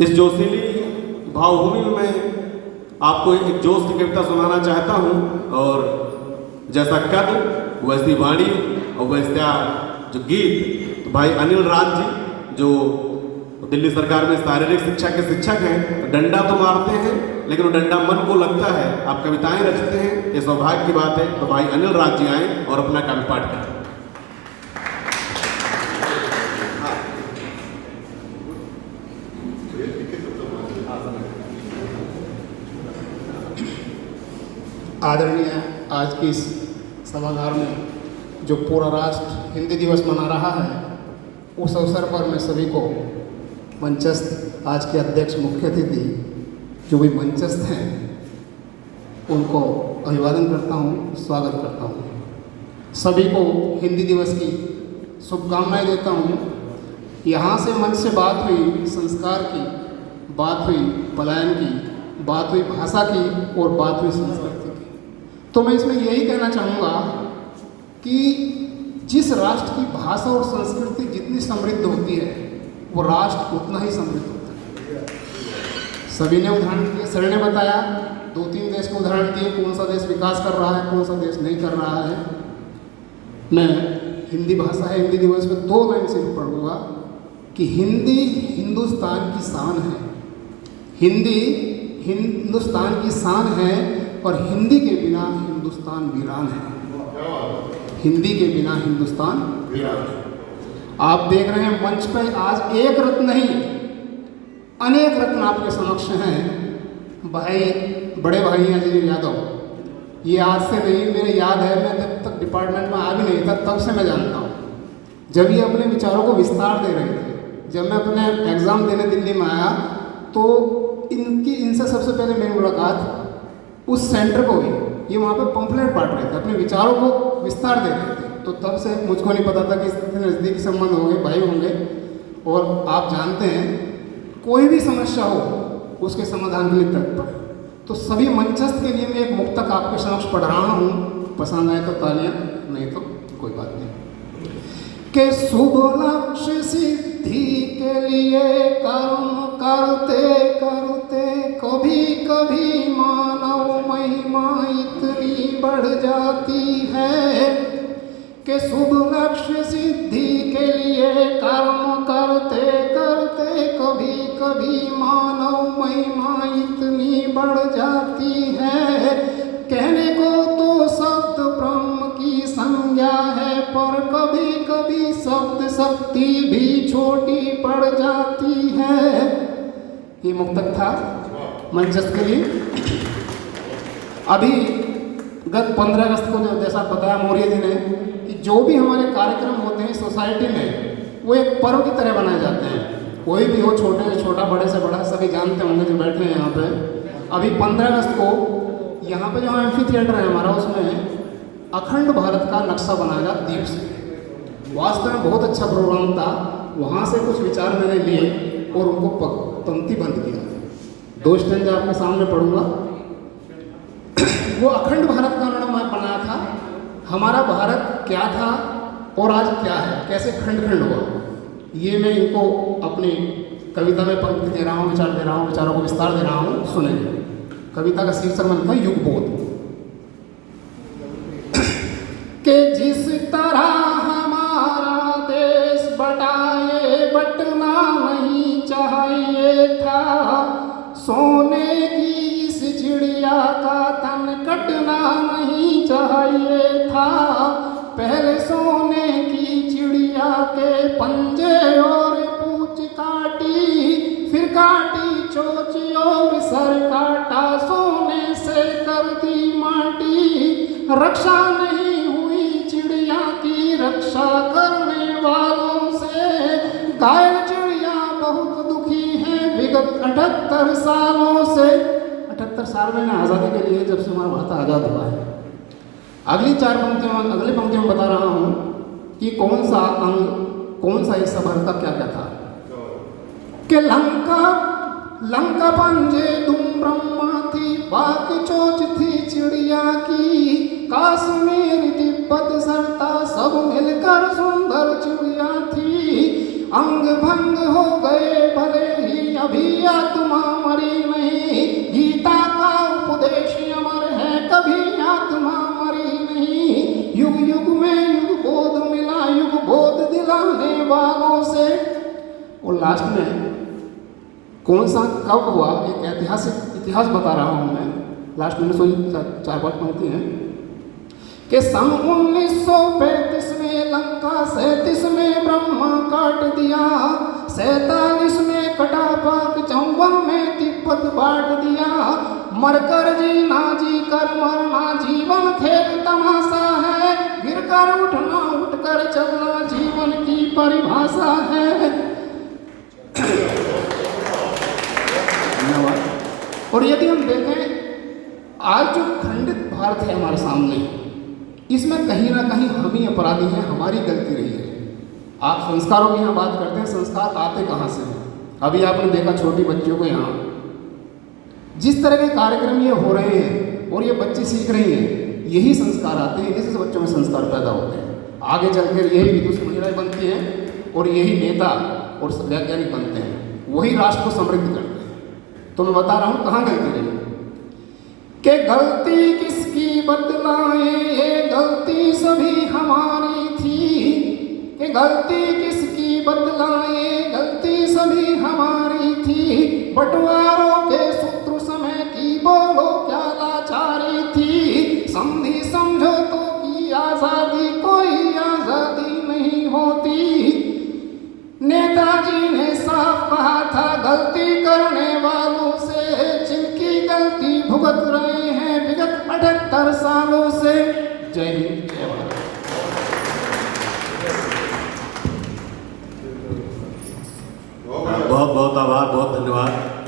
इस जोशीली भावभूमि में मैं आपको एक जोश की कविता सुनाना चाहता हूँ। और जैसा कद वैसी वाणी और वैसा जो गीत, तो भाई अनिल राज जी जो दिल्ली सरकार में शारीरिक शिक्षा के शिक्षक हैं, डंडा तो मारते हैं लेकिन वो डंडा मन को लगता है, आप कविताएं रचते हैं, ये सौभाग्य की बात है। तो भाई अनिल राज जी आए और अपना काव्य पाठ करें। आदरणीय, आज की इस सभागार में जो पूरा राष्ट्र हिंदी दिवस मना रहा है, उस अवसर पर मैं सभी को मंचस्थ आज के अध्यक्ष मुख्य अतिथि जो भी मंचस्थ हैं उनको अभिवादन करता हूँ, स्वागत करता हूँ। सभी को हिंदी दिवस की शुभकामनाएं देता हूँ। यहाँ से मंच से बात हुई संस्कार की, बात हुई पलायन की, बात हुई भाषा की और बात हुई संस्कृति की। तो मैं इसमें यही कहना चाहूँगा कि जिस राष्ट्र की भाषा और संस्कृति जितनी समृद्ध होती है, वो राष्ट्र उतना ही समृद्ध होता है। सभी ने उदाहरण दिए, सर ने बताया, 2-3 देश के उदाहरण दिए, कौन सा देश विकास कर रहा है, कौन सा देश नहीं कर रहा है। मैं हिंदी भाषा है, हिंदी दिवस में 2 लाइन से पढ़ूंगा कि हिंदी हिंदुस्तान की शान है। हिंदी हिंदुस्तान की शान है और हिंदी के बिना हिंदुस्तान वीरान है। हिंदी के बिना हिंदुस्तान वीरान है। आप देख रहे हैं मंच पर आज एक रत्न नहीं, अनेक रत्न आपके समक्ष हैं। भाई बड़े भाई हैं अजय यादव, ये आज से नहीं, मेरे याद है, मैं जब तक डिपार्टमेंट में आ भी नहीं था तब से मैं जानता हूँ। जब ये अपने विचारों को विस्तार दे रहे थे, जब मैं अपने एग्ज़ाम देने दिल्ली में आया तो इनसे सबसे पहले मेरी मुलाकात उस सेंटर को हुई। ये वहाँ पे पंफलेट बांट रहे थे, अपने विचारों को विस्तार दे रहे थे। तो तब से मुझको नहीं पता था कि इतने नज़दीकी संबंध होंगे, भाई होंगे। और आप जानते हैं कोई भी समस्या हो उसके समाधान के लिए तत्पर। तो सभी मंचस्थ के लिए मैं एक मुक्तक आपके समक्ष पढ़ रहा हूँ, पसंद आए तो तालियां, नहीं तो कोई बात नहीं। कि शुभ लक्ष्य सिद्धि के लिए कर्म करते करते कभी कभी मानव महिमा इतनी बढ़ जाती है कि शुभ लक्ष्य सिद्धि के लिए कर्म करते करते कभी कभी मानव महिमा इतनी बढ़ जाती है। कहने को तो शब्द ब्रह्म की संज्ञा है, पर कभी कभी शब्द शक्ति भी छोटी पड़ जाती है। ये मुक्तक था मंचस्थ के लिए। अभी गत 15 अगस्त को जो जैसा बताया मौर्य जी ने कि जो भी हमारे कार्यक्रम होते हैं सोसाइटी में, वो एक पर्व की तरह बनाए जाते हैं। कोई भी हो, छोटे से छोटा, बड़े से बड़ा, सभी जानते होंगे जो बैठे हैं यहाँ पे। अभी 15 अगस्त को यहाँ पे जो एम्फी थिएटर है हमारा, उसमें अखंड भारत का नक्शा बनाया दीप से। वास्तव में बहुत अच्छा प्रोग्राम था। वहाँ से कुछ विचार मैंने लिए और उनको पंक्तिबद्ध किया। 2 स्टैंज आपके सामने पढ़ूंगा। वो अखंड भारत का उन्होंने मैं बनाया था। हमारा भारत क्या था और आज क्या है, कैसे खंड खंड हुआ, ये मैं इनको अपनी कविता में पंक्ति दे रहा हूँ, विचार दे रहा हूँ, विचारों को विस्तार दे रहा हूँ, सुनेंगे। कविता का शीर्षक मन था युगबोध। कि जिस तरह हमारा देश बटाए बटना नहीं चाहिए था, सोने की इस चिड़िया का तन कटना नहीं चाहिए था। पहले सोने की चिड़िया के पंजे और पूंछ काटी, फिर काटी चोंच और सर काटा, सोने से कर दी माटी। रक्षा नहीं हुई चिड़िया की रक्षा करने वालों से, घायल चिड़िया बहुत दुखी है विगत 78 सालों से। 78 साल में आज़ादी के लिए जब से हमारा भारत आज़ाद हुआ है। अगली 4 पंक्तियों, अगली पंक्ति में बता रहा हूँ कि कौन सा अंग, कौन सा हिस्सा भारत का क्या क्या था। कि लंका पंजे तुम ब्रह्मा थी, बाकी चोंच थी चिड़िया की। कश्मीर तिब्बत सरता सब मिलकर सुंदर चिड़िया थी। अंग भंग हो गए भले ही अभी आत्मा मरी नहीं, गीता का उपदेश अमर है, कभी आत्मा मरी नहीं। युग युग में युग बोध मिला, युग बोध दिलाने वालों से। और लास्ट में कौन सा कब हुआ, एक ऐतिहासिक इतिहास बता रहा हूं मैं। लास्ट में 4-5 पंक्ति हैं कि सन 1935 में लंका, 37 में ब्रह्मा काट दिया, 47 में कटा पाक, 54 में तिब्बत बांट दिया। मरकर जीना, जी कर मरना, जीवन खेल तमाशा है, गिर कर उठना, उठकर चलना जीवन की परिभाषा है। धन्यवाद। और यदि हम देखें आज जो खंडित भारत है हमारे सामने, इसमें कहीं ना कहीं हम ही अपराधी हैं, हमारी गलती रही है। आप संस्कारों की यहाँ बात करते हैं, संस्कार आते कहाँ से हैं? अभी आपने देखा छोटी बच्चियों को यहाँ जिस तरह के कार्यक्रम ये हो रहे हैं और ये बच्चे सीख रही हैं, यही संस्कार आते हैं, इसी से बच्चों में संस्कार पैदा होते हैं। आगे चलकर यही विदुष महिलाएं बनती हैं और यही नेता और वैज्ञानिक बनते हैं, वही राष्ट्र को समृद्ध करते हैं। तो मैं बता रहा हूँ कहाँ गलती रही कि गलती किसकी बदलाएं, ये गलती सभी हमारी थी। कि गलती किसकी बदलाएं, गलती सभी हमारी थी। बंटवारों के सूत्र समय की बोलो क्या लाचारी थी। संधि समझौतों की आजादी कोई आजादी नहीं होती। नेताजी ने साफ कहा था गलती करने वालों से, जिनकी गलती भुगत रहे हैं विगत 78 सालों से। जय हिंद, जय भारत। बहुत बहुत आभार, बहुत धन्यवाद।